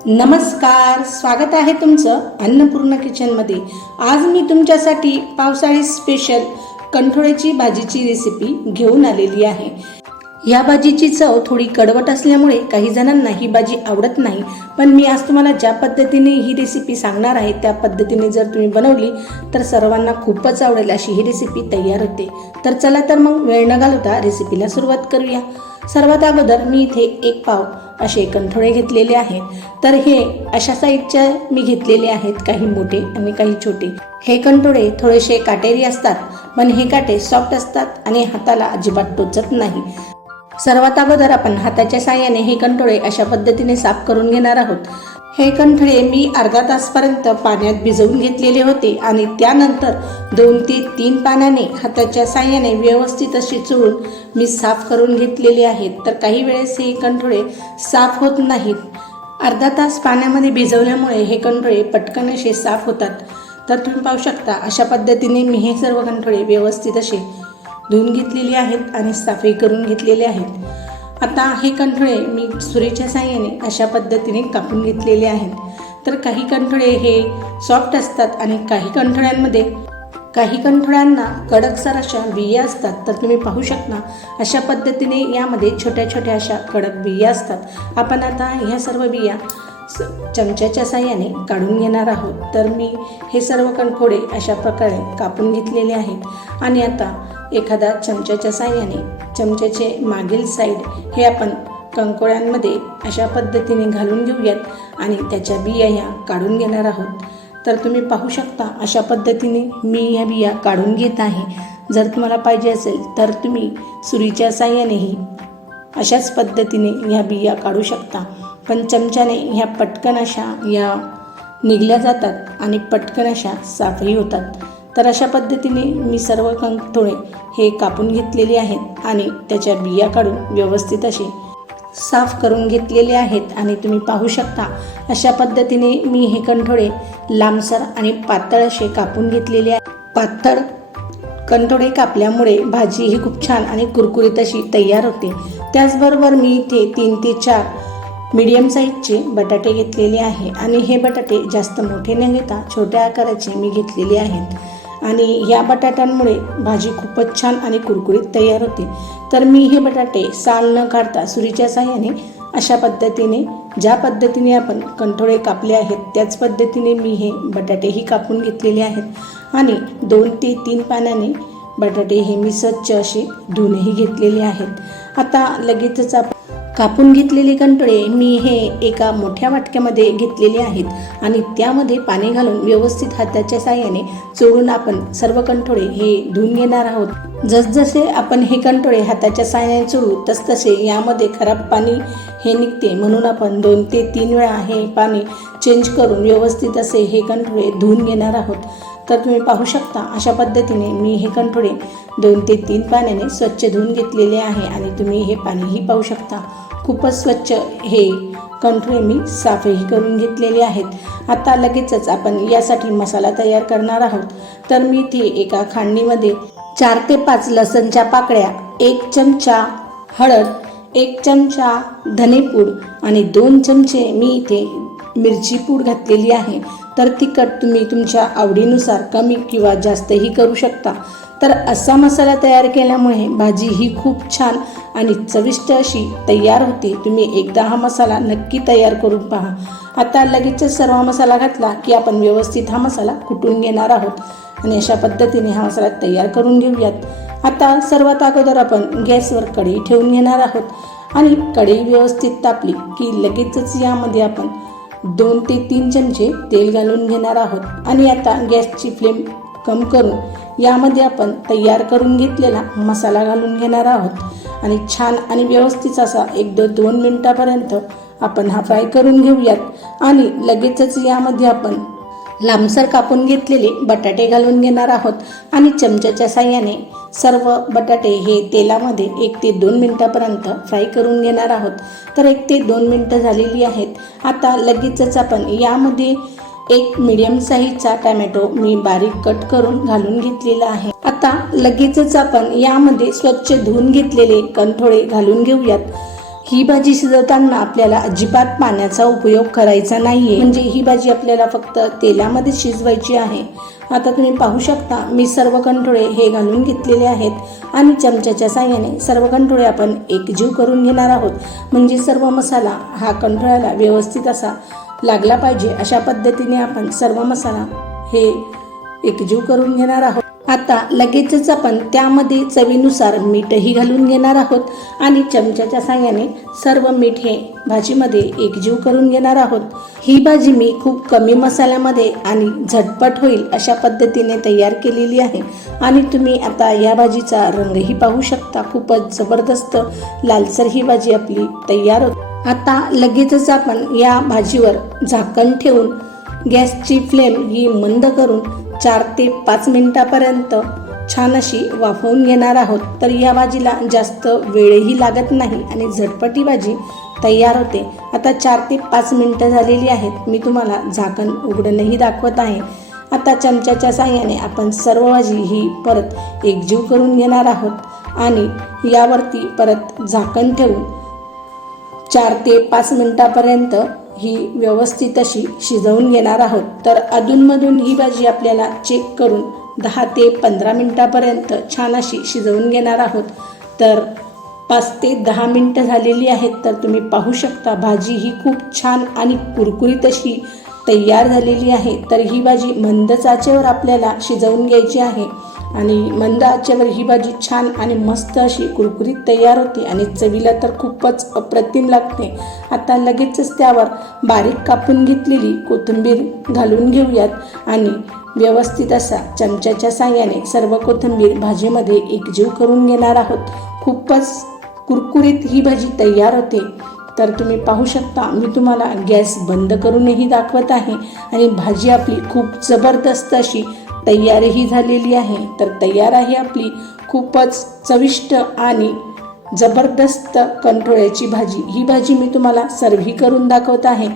नमस्कार स्वागत आहे तुमचं अन्नपूर्ण किचनमध्ये आज मी तुमच्यासाठी पावसाळी स्पेशल कंठोळ्याची भाजीची रेसिपी घेऊन आलेली आहे. या भाजीची चव थोडी कडवट असल्यामुळे काही जणांना ही भाजी आवडत नाही पण मी आज तुम्हाला ज्या पद्धतीने ही रेसिपी सांगणार आहे त्या पद्धतीने जर तुम्ही बनवली तर सर्वांना खूपच आवडेल अशी ही रेसिपी तयार होते. तर चला तर मग वेळ न घालवता रेसिपीला सुरुवात करूया. सर्वात अगोदर मी इथे एक पाव असे कंठोळे घेतलेले आहेत. तर हे अशा साईजच्या मी घेतलेले आहेत काही मोठे आणि काही छोटे. हे कंठोळे थोडेसे काटेरी असतात पण हे काटे सॉफ्ट असतात आणि हाताला अजिबात टोचत नाही. सर्वात अगोदर आपण हाताच्या साह्याने हे कंठोळे अशा पद्धतीने साफ करून घेणार आहोत. हे कंठळे मी अर्धा तासपर्यंत पाण्यात भिजवून घेतलेले होते आणि त्यानंतर दोन ते तीन पाण्याने हाताच्या साह्याने व्यवस्थित अशी चुळून मी साफ करून घेतलेले आहेत. तर काही वेळेस हे कंठोळे साफ होत नाहीत. अर्धा तास पाण्यामध्ये भिजवल्यामुळे हे कंठोळे पटकन असे साफ होतात. तर तुम्ही पाहू शकता अशा पद्धतीने मी हे सर्व कंठोळे व्यवस्थित असे धुवून घेतलेले आहेत आणि साफही करून घेतलेले आहेत. आता हे कंठळे मी सुरीच्या साह्याने अशा पद्धतीने कापून घेतलेले आहेत. तर काही कंठळे हे सॉफ्ट असतात आणि काही कंठळ्यांमध्ये काही कंठळ्यांना कडकसर अशा बिया असतात. तर तुम्ही पाहू शकता अशा पद्धतीने यामध्ये छोट्या छोट्या अशा कडक बिया असतात. आपण आता ह्या सर्व बिया स- चमच्याच्या साह्याने काढून घेणार आहोत. तर मी हे सर्व कणखोडे अशा प्रकारे कापून घेतलेले आहेत. आणि आता एखादा चमच्याच्या साह्याने चमच्याचे मागील साईड हे आपण कंकोळ्यांमध्ये अशा पद्धतीने घालून घेऊयात आणि त्याच्या बिया ह्या काढून घेणार आहोत. तर तुम्ही पाहू शकता अशा पद्धतीने मी या बिया काढून घेत आहे. जर तुम्हाला पाहिजे असेल तर तुम्ही सुरीच्या साह्यानेही अशाच पद्धतीने ह्या बिया काढू शकता. पण चमच्याने ह्या पटकन अशा या निघल्या जातात आणि पटकन अशा साफही होतात. तर अशा पद्धतीने मी सर्व कंठोळे हे कापून घेतलेले आहेत आणि त्याच्या बिया काढून व्यवस्थित असे साफ करून घेतलेले आहेत. आणि तुम्ही पाहू शकता अशा पद्धतीने मी हे कंठोळे लांबसर आणि पातळ असे कापून घेतलेले आहे पातळ कंठोडे कापल्यामुळे भाजी ही खूप छान आणि कुरकुरीत अशी तयार होते. त्याचबरोबर मी इथे तीन ते चार मीडियम साईजचे बटाटे घेतलेले आहे. आणि हे बटाटे जास्त मोठे न घेता छोट्या आकाराचे मी घेतलेले आहेत. आणि या बटाट्यांमुळे भाजी खूपच छान आणि कुरकुरीत तयार होते. तर मी हे बटाटे साल न काढता सुरीच्या साह्याने अशा पद्धतीने ज्या पद्धतीने आपण कंठोळे कापले आहेत त्याच पद्धतीने मी हे बटाटेही कापून घेतलेले आहेत. आणि दोन ते तीन पाण्याने बटाटे हे मी स्वच्छ असे धुवूनही घेतलेले आहेत. आता लगेचच आपण कापून घेतलेले कंटळे मी हे एका मोठ्या वाटक्यामध्ये घेतलेले आहेत आणि त्यामध्ये पाणी घालून व्यवस्थित हाताच्या साह्याने चोळून आपण सर्व कंठोळे हे धुवून घेणार आहोत. जसजसे आपण हे कंठोळे हाताच्या साह्याने चोळू तसतसे यामध्ये खराब पाणी हे निघते. म्हणून आपण दोन ते तीन वेळा हे पाणी चेंज करून व्यवस्थित असे हे कंठोळे धुवून घेणार आहोत. तर तुम्ही पाहू शकता अशा पद्धतीने मी हे कंठोळे दोन ते तीन पाण्याने स्वच्छ धुवून घेतलेले आहे आणि तुम्ही हे पाणीही पाहू शकता. खूपच स्वच्छ हे कंठरे मी साफही करून घेतलेले आहेत. आता लगेचच आपण यासाठी मसाला तयार करणार आहोत. तर मी इथे एका खांडणीमध्ये चार ते पाच लसणच्या पाकळ्या एक चमचा हळद एक चमचा धनेपूड आणि दोन चमचे मी इथे मिरची पूड घातलेली आहे. तर तिखट तुम्ही तुमच्या आवडीनुसार कमी किंवा जास्तही करू शकता. तर असा मसाला तयार केल्यामुळे भाजी ही खूप छान आणि चविष्ट अशी तयार होते. तुम्ही एकदा हा मसाला नक्की तयार करून पहा. आता लगेचच सर्व मसाला घातला की आपण व्यवस्थित हा मसाला कुटून घेणार आहोत आणि अशा पद्धतीने हा मसाला तयार करून घेऊयात. आता सर्वात अगोदर आपण गॅसवर कढई ठेवून घेणार आहोत आणि कढई व्यवस्थित तापली की लगेचच यामध्ये आपण दोन ते तीन चमचे तेल घालून घेणार आहोत. आणि आता गॅसची फ्लेम कम करून यामध्ये आपण तयार करून घेतलेला मसाला घालून घेणार आहोत. आणि छान आणि व्यवस्थित असा एक दो दोन मिनटापर्यंत आपण हा फ्राय करून घेऊयात. आणि लगेचच यामध्ये आपण लांबसर कापून घेतलेले बटाटे घालून घेणार आहोत. आणि चमच्याच्या साह्याने सर्व बटाटे हे तेलामध्ये एक ते दोन मिनटापर्यंत फ्राय करून घेणार आहोत. तर एक ते दोन मिनटं झालेली आहेत. आता लगेचच आपण यामध्ये एक मीडियम साईजचा टॅमॅटो मी बारीक कट करून घालून घेतलेला आहे. आता लगेचच आपण यामध्ये स्वच्छ धुवून घेतलेले कंठोळे घालून घेऊयात. ही भाजी शिजवताना आपल्याला अजिबात पाण्याचा उपयोग करायचा नाहीये. म्हणजे ही भाजी आपल्याला फक्त तेलामध्ये शिजवायची आहे. आता तुम्ही पाहू शकता मी सर्व कंठोळे हे घालून घेतलेले आहेत आणि चमच्याच्या साह्याने सर्व कंठोळे आपण एकजीव करून घेणार आहोत. म्हणजे सर्व मसाला हा कंठोळ्याला व्यवस्थित असा लागला पाहिजे अशा पद्धतीने आपण सर्व मसाला हे एकजीव करून घेणार आहोत. आता लगेचच आपण त्यामध्ये चवीनुसार मीठही घालून घेणार आहोत आणि चमच्याच्या साह्याने सर्व मीठ हे भाजीमध्ये एकजीव करून घेणार आहोत. ही भाजी मी खूप कमी मसाल्यामध्ये आणि झटपट होईल अशा पद्धतीने तयार केलेली आहे. आणि तुम्ही आता या भाजीचा रंगही पाहू शकता. खूपच जबरदस्त लालसर ही भाजी आपली तयार होती. आता लगेचच आपण या भाजीवर झाकण ठेवून गॅसची फ्लेम ही मंद करून चार ते पाच मिनिटापर्यंत छान अशी वाफवून घेणार आहोत. तर या भाजीला जास्त वेळही लागत नाही आणि झटपटी भाजी तयार होते. आता चार ते पाच मिनटं झालेली आहेत. मी तुम्हाला झाकण उघडणंही दाखवत आहे. आता चमच्याच्या साह्याने आपण सर्व भाजी ही परत एकजीव करून घेणार आहोत आणि यावरती परत झाकण ठेवून चार ते पाच मिनिटापर्यंत ही व्यवस्थित अशी शिजवून घेणार आहोत. तर अधूनमधून ही भाजी आपल्याला चेक करून दहा ते पंधरा मिनिटापर्यंत छान अशी शिजवून घेणार आहोत. तर पाच ते दहा मिनटं झालेली आहेत तर तुम्ही पाहू शकता भाजी ही खूप छान आणि कुरकुरीत अशी तयार झालेली आहे तर ही भाजी मंद चाचेवर आपल्याला शिजवून घ्यायची आहे. आणि मंद आचेवर ही भाजी छान आणि मस्त अशी कुरकुरीत तयार होते आणि चवीला तर खूपच अप्रतिम लागते. आता लगेचच त्यावर बारीक कापून घेतलेली कोथिंबीर घालून घेऊयात आणि व्यवस्थित असा चमच्याच्या साह्याने सर्व कोथिंबीर भाजीमध्ये एकजीव करून घेणार आहोत. खूपच कुरकुरीत ही भाजी तयार होते. तर तुम्ही पाहू शकता मी तुम्हाला गॅस बंद करूनही दाखवत आहे आणि भाजी आपली खूप जबरदस्त अशी तयारही झालेली आहे. तर तयार आहे आपली खूपच चविष्ट आणि जबरदस्त कंट्रोळ्याची भाजी. ही भाजी मी तुम्हाला सर्व्ही करून दाखवत आहे.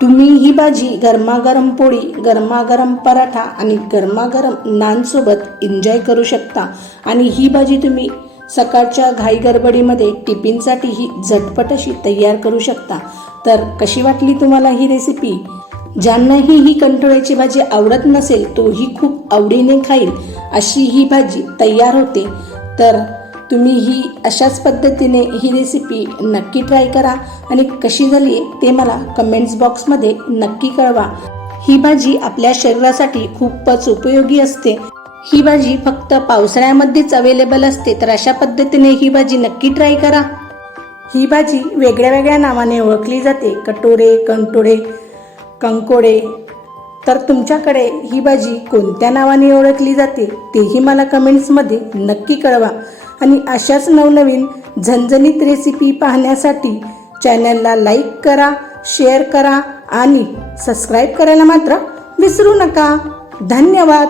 तुम्ही ही भाजी गरमागरम पोळी गरमागरम पराठा आणि गरमागरम नानसोबत एन्जॉय करू शकता. आणि ही भाजी तुम्ही सकाळच्या घाईगडबडीमध्ये टिफिनसाठी ही झटपट अशी तयार करू शकता. तर कशी वाटली तुम्हाला ही रेसिपी ज्यांनाही ही कंठोळ्याची भाजी आवडत नसेल तोही खूप आवडीने खाईल अशी ही भाजी तयार होते. तर तुम्ही ही अशाच पद्धतीने ही रेसिपी नक्की ट्राय करा आणि कशी झाली ते मला कमेंट्स बॉक्समध्ये नक्की कळवा. ही भाजी आपल्या शरीरासाठी खूपच उपयोगी असते. ही भाजी फक्त पावसाळ्यामध्येच अवेलेबल असते तर अशा पद्धतीने ही भाजी नक्की ट्राय करा. ही भाजी वेगळ्या वेगळ्या नावाने ओळखली जाते कटोरे कंटोळे कंकोडे. तर तुमच्याकडे ही भाजी कोणत्या नावाने ओळखली जाते तेही मला कमेंट्समध्ये नक्की कळवा. आणि अशाच नवनवीन झणझणीत रेसिपी पाहण्यासाठी चॅनलला लाईक करा शेअर करा आणि सबस्क्राईब करायला मात्र विसरू नका. धन्यवाद!